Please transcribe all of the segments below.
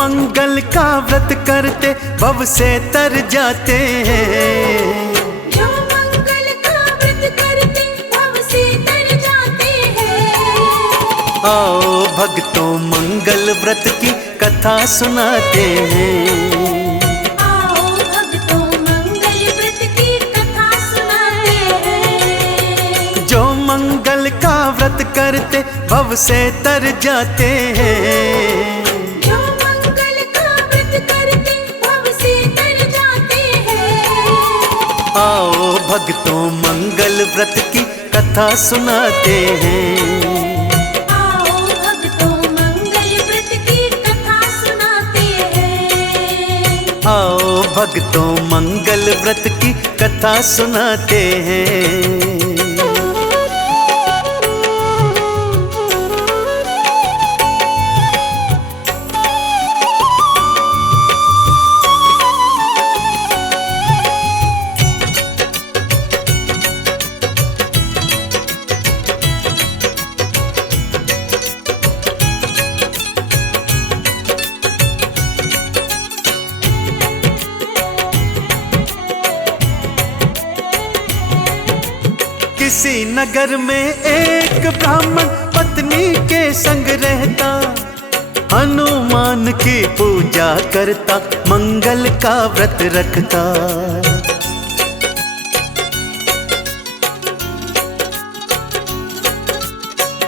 मंगल का व्रत करते भव से तर जाते हैं, जो मंगल का व्रत करते भव से तर जाते हैं। आओ भक्तों मंगल व्रत की कथा सुनाते हैं। आओ भक्तों मंगल व्रत की कथा सुनाते हैं। जो मंगल का व्रत करते भव से तर जाते हैं, जो मंगल का व्रत करते भव से तर जाते हैं। आओ भक्तों मंगल व्रत की कथा सुनाते हैं। आओ भक्तों मंगल व्रत की कथा सुनाते हैं। आओ भक्तों मंगल व्रत की कथा सुनाते हैं। किसी नगर में एक ब्राह्मण पत्नी के संग रहता, हनुमान की पूजा करता, मंगल का व्रत रखता।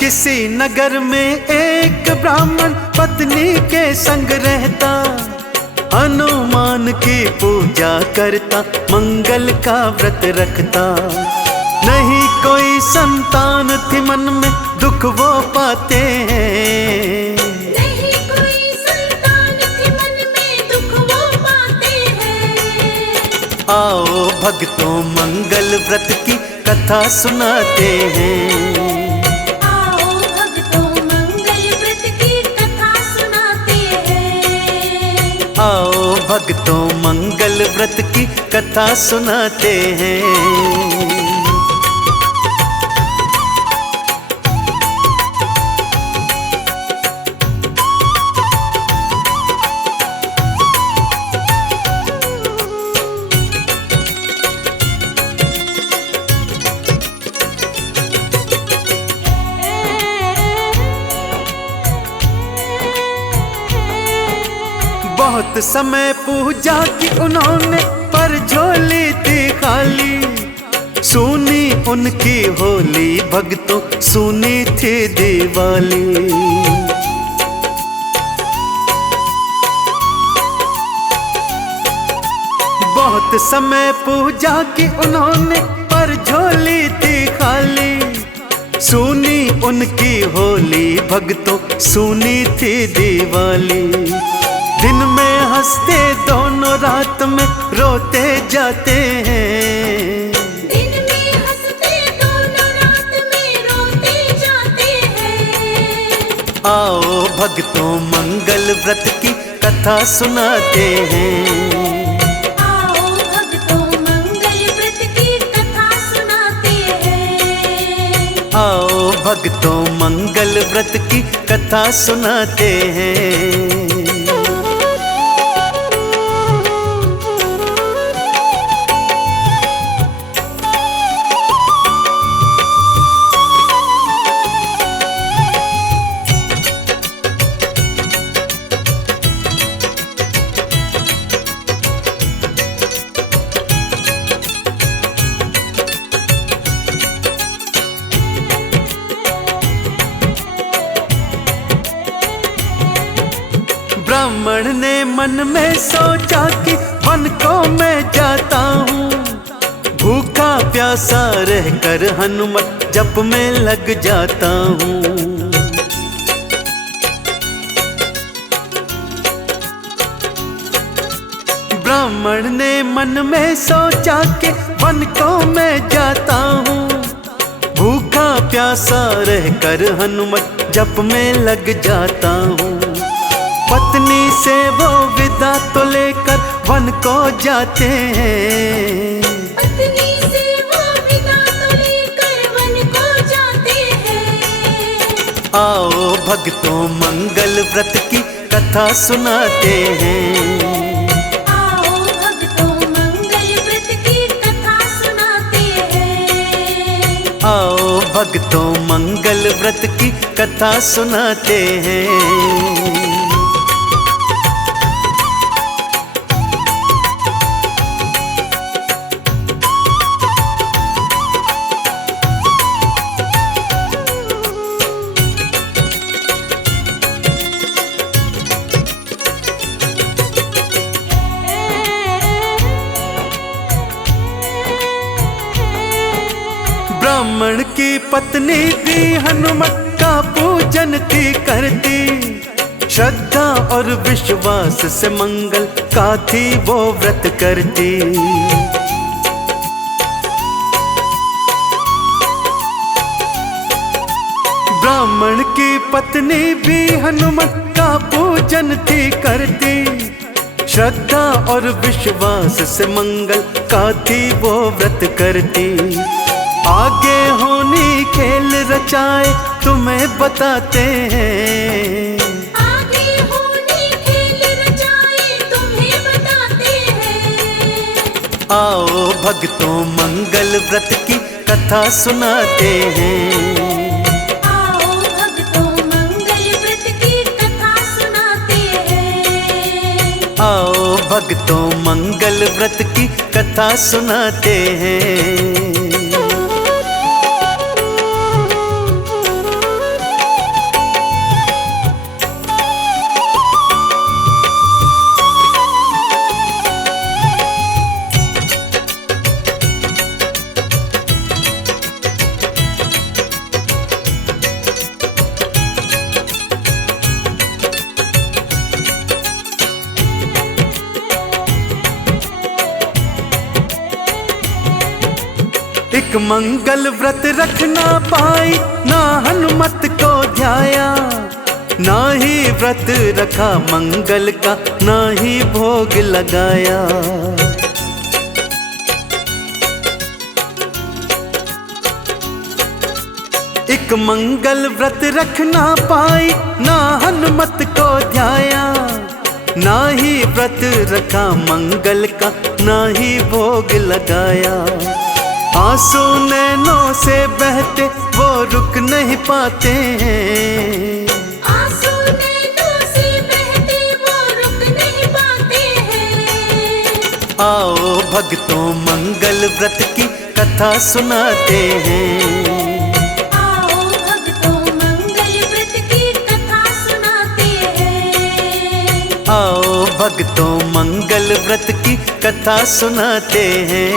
किसी नगर में एक ब्राह्मण पत्नी के संग रहता, हनुमान की पूजा करता, मंगल का व्रत रखता। नहीं कोई संतान थी मन में दुख वो पाते हैं, नहीं कोई संतान थी मन में दुख वो पाते हैं। आओ भक्तों मंगल व्रत की कथा सुनाते हैं। आओ भक्तों मंगल व्रत की कथा सुनाते हैं। आओ भक्तों मंगल व्रत की कथा सुनाते हैं। बहुत समय पूजा की उन्होंने पर झोली थी खाली, सुनी उनकी होली भक्तों सुनी थी दिवाली। बहुत समय पूजा की उन्होंने पर झोली थी खाली, सुनी उनकी होली भक्तों सुनी थी दिवाली। दिन में हंसते दोनों रात में रोते जाते हैं, दिन में हंसते दोनों रात में रोते जाते हैं। आओ भक्तों मंगल व्रत की कथा सुनाते हैं। आओ भक्तों मंगल व्रत की कथा सुनाते हैं। आओ भक्तों मंगल व्रत की कथा सुनाते हैं। ब्राह्मण ने मन में सोचा कि वन को मैं जाता हूँ, भूखा प्यासा रहकर हनुमत जप में लग जाता हूँ। ब्राह्मण ने मन में सोचा कि वन को मैं जाता हूँ, भूखा प्यासा रहकर हनुमत जप में लग जाता हूँ। पत्नी से वो विदा तो लेकर वन को जाते हैं, पत्नी से वो विदा तो लेकर वन को जाते हैं। आओ भक्तों मंगल व्रत की कथा सुनाते हैं। आओ भक्तों मंगल व्रत की कथा सुनाते हैं। आओ भक्तों मंगल व्रत की कथा सुनाते हैं। ब्राह्मण की पत्नी भी हनुमत का पूजन थी करती, श्रद्धा और विश्वास से मंगल का थी वो व्रत करती। ब्राह्मण की पत्नी भी हनुमत का पूजन थी करती, श्रद्धा और विश्वास से मंगल का थी वो व्रत करती। आगे होनी खेल रचाए तुम्हें बताते हैं। आगे होनी खेल रचाए तुम्हें बताते हैं। आओ भक्तों मंगल व्रत की कथा सुनाते हैं। आओ भक्तों मंगल व्रत की कथा सुनाते हैं। आओ भक्तों मंगल व्रत की कथा सुनाते हैं। एक मंगल व्रत रखना पाई ना हनुमत को ध्याया, ना ही व्रत रखा मंगल का ना ही भोग लगाया। एक मंगल व्रत रखना पाई ना हनुमत को ध्याया, ना ही व्रत रखा मंगल का ना ही भोग लगाया। आंसू नैनों से बहते वो रुक नहीं पाते हैं। आंसू नैनों से बहते वो रुक नहीं पाते हैं। आओ भक्तों मंगल व्रत की कथा सुनाते हैं। आओ भक्तों मंगल व्रत की कथा सुनाते हैं। आओ भक्तों मंगल व्रत की कथा सुनाते हैं।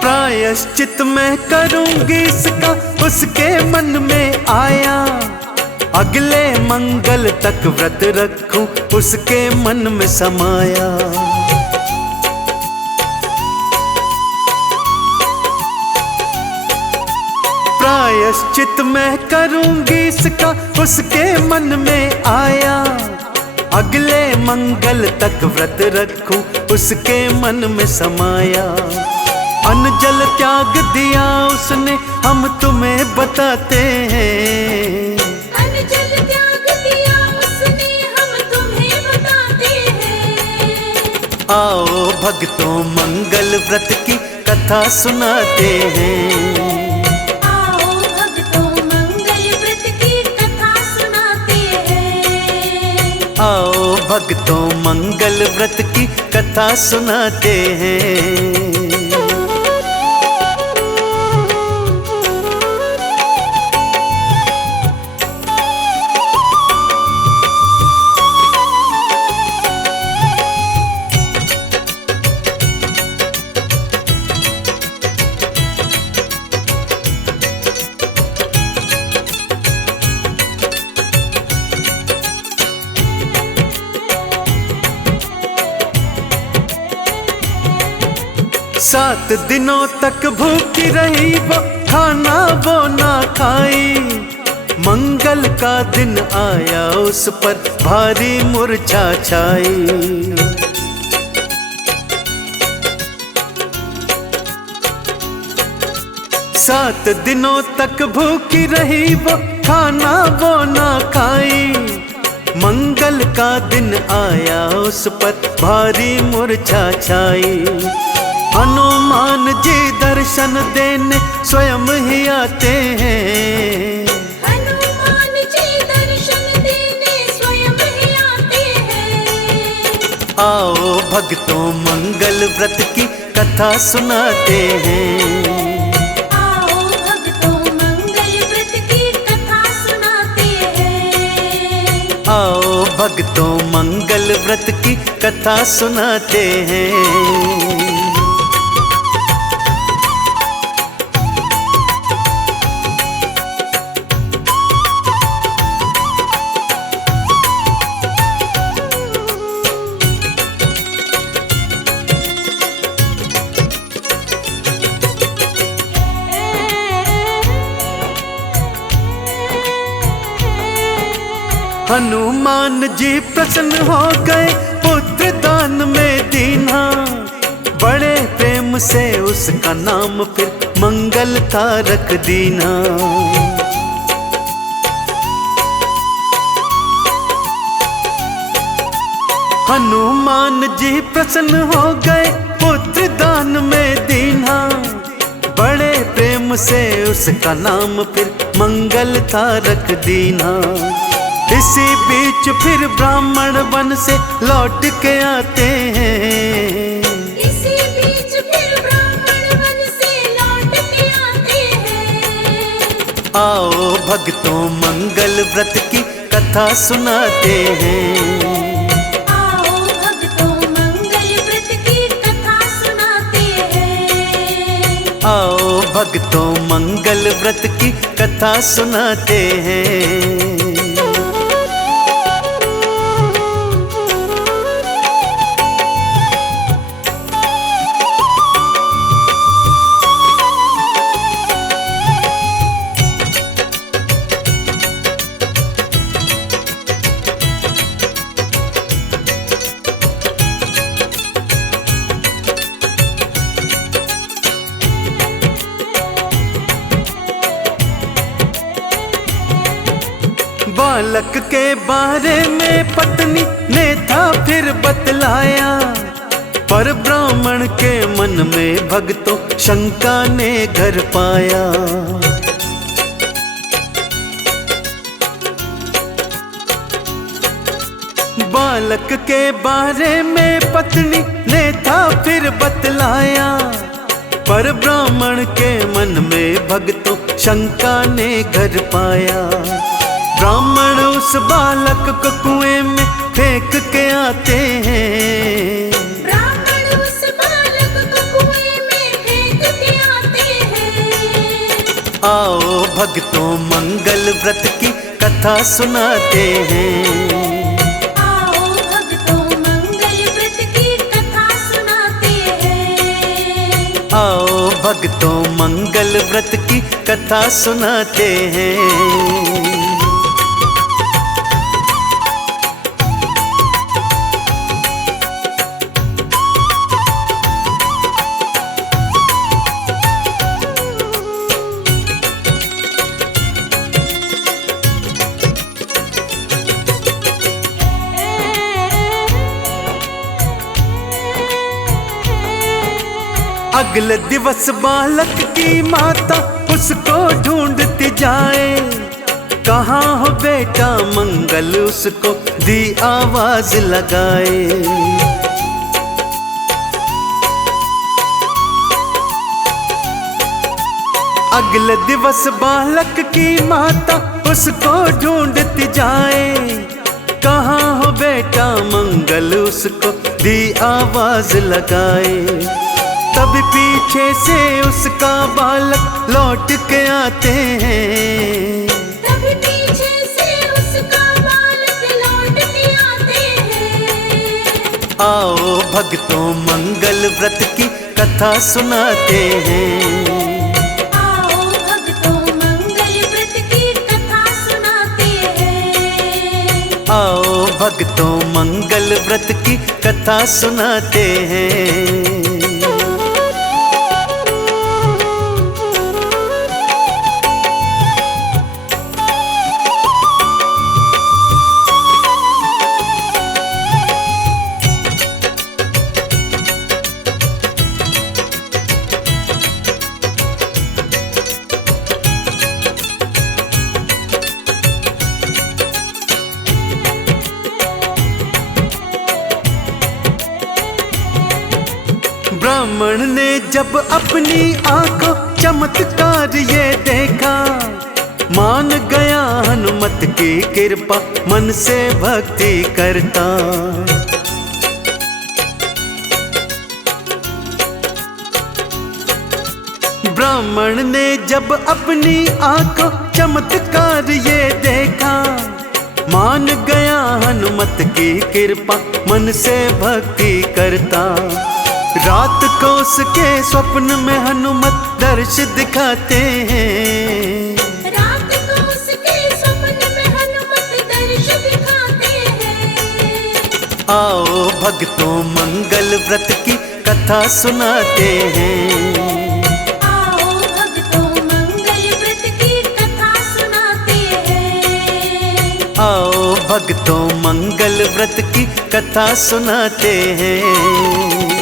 प्रायश्चित मैं करूंगी इसका उसके मन में आया, अगले मंगल तक व्रत रखूं उसके मन में समाया। प्रायश्चित मैं करूंगी इसका उसके मन में आया, अगले मंगल तक व्रत रखूं उसके मन में समाया। अन्न जल त्याग दिया उसने हम तुम्हें बताते हैं। अन्न जल त्याग दिया उसने हम तुम्हें बताते हैं। आओ भक्तों मंगल व्रत की कथा सुनाते हैं। आओ भक्तों मंगल व्रत की कथा सुनाते हैं। आओ भक्तों मंगल व्रत की कथा सुनाते हैं। 7 दिनों तक भूखी रही वो, खाना वो ना खाई। मंगल का दिन आया उस पर भारी मूर्छा छाई। 7 दिनों तक भूखी रही वो, खाना वो ना खाई। मंगल का दिन आया उस पर भारी मूर्छा छाई। हनुमान जी दर्शन देने स्वयं ही आते हैं। हनुमान जी दर्शन देने स्वयं ही आते हैं। आओ भक्तों मंगल व्रत की कथा सुनाते हैं। आओ भक्तों मंगल व्रत की कथा सुनाते हैं। आओ भक्तों मंगल व्रत की कथा सुनाते हैं। हनुमान जी प्रसन्न हो गए पुत्र दान में दीना। बड़े प्रेम से उसका नाम फिर मंगल था रख दीना। हनुमान जी प्रसन्न हो गए पुत्र दान में दीना। बड़े प्रेम से उसका नाम फिर मंगल था रख दीना। इसी बीच फिर ब्राह्मण वन से लौट के आते हैं। इसी बीच फिर ब्राह्मण वन से लौट के आते हैं। आओ भक्तों मंगल व्रत की कथा सुनाते हैं। आओ भक्तों मंगल व्रत की कथा सुनाते हैं। आओ भक्तों मंगल व्रत की कथा सुनाते हैं। बालक के बारे में पत्नी ने था फिर बतलाया। पर ब्राह्मण के मन में भक्तों शंका ने घर पाया। बालक के बारे में पत्नी ने था फिर बतलाया। पर ब्राह्मण के मन में भक्तों शंका ने घर पाया। ब्राह्मण उस बालक को कुएं में फेंक के आते हैं। ब्राह्मण उस बालक को कुएं में फेंक के आते हैं। आओ भक्तों मंगल व्रत की कथा सुनाते हैं। आओ भक्तों मंगल व्रत की कथा सुनाते हैं। आओ भक्तों मंगल व्रत की कथा सुनाते हैं। अगले दिवस बालक की माता उसको ढूंढती जाए। कहाँ हो बेटा मंगल उसको दी आवाज लगाए। अगले दिवस बालक की माता उसको ढूंढती जाए। कहाँ हो बेटा मंगल उसको दी आवाज लगाए। तब पीछे से उसका बालक लौट के आते हैं। तब पीछे से उसका बालक लौट के आते हैं। आओ भक्तों मंगल व्रत की कथा सुनाते हैं। आओ भक्तों मंगल व्रत की कथा सुनाते हैं। आओ भक्तों मंगल व्रत की कथा सुनाते हैं। ब्राह्मण ने जब अपनी आंखों चमत्कार ये देखा, मान गया हनुमत की कृपा, मन से भक्ति करता। ब्राह्मण ने जब अपनी आंखों चमत्कार ये देखा, मान गया हनुमत की कृपा, मन से भक्ति करता। रात को उसके स्वप्न में हनुमत दर्श दिखाते हैं। रात को उसके स्वप्न में हनुमत दर्श दिखाते हैं। आओ भक्तों मंगल व्रत की कथा सुनाते हैं। आओ भक्तों मंगल व्रत की कथा सुनाते हैं। आओ भक्तों मंगल व्रत की कथा सुनाते हैं।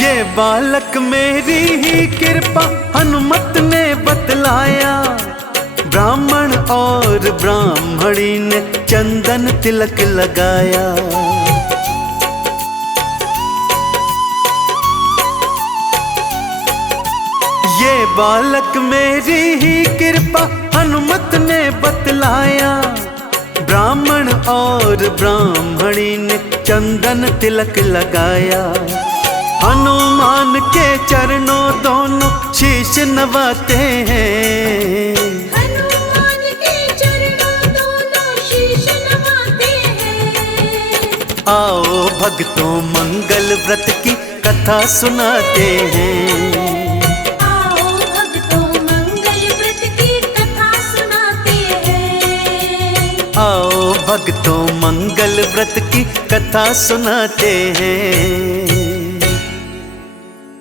ये बालक मेरी ही कृपा हनुमत ने बतलाया, ब्राह्मण और ब्राह्मणी ने चंदन तिलक लगाया। ये बालक मेरी ही कृपा हनुमत ने बतलाया, ब्राह्मण और ब्राह्मणी ने चंदन तिलक लगाया। हनुमान के चरणों दोनों शीश नवाते हैं। हनुमान के चरणों दोनों शीश नवाते हैं। आओ भक्तों मंगल व्रत की कथा सुनाते हैं। आओ भक्तों मंगल व्रत की कथा सुनाते हैं। आओ भक्तों मंगल व्रत की कथा सुनाते हैं।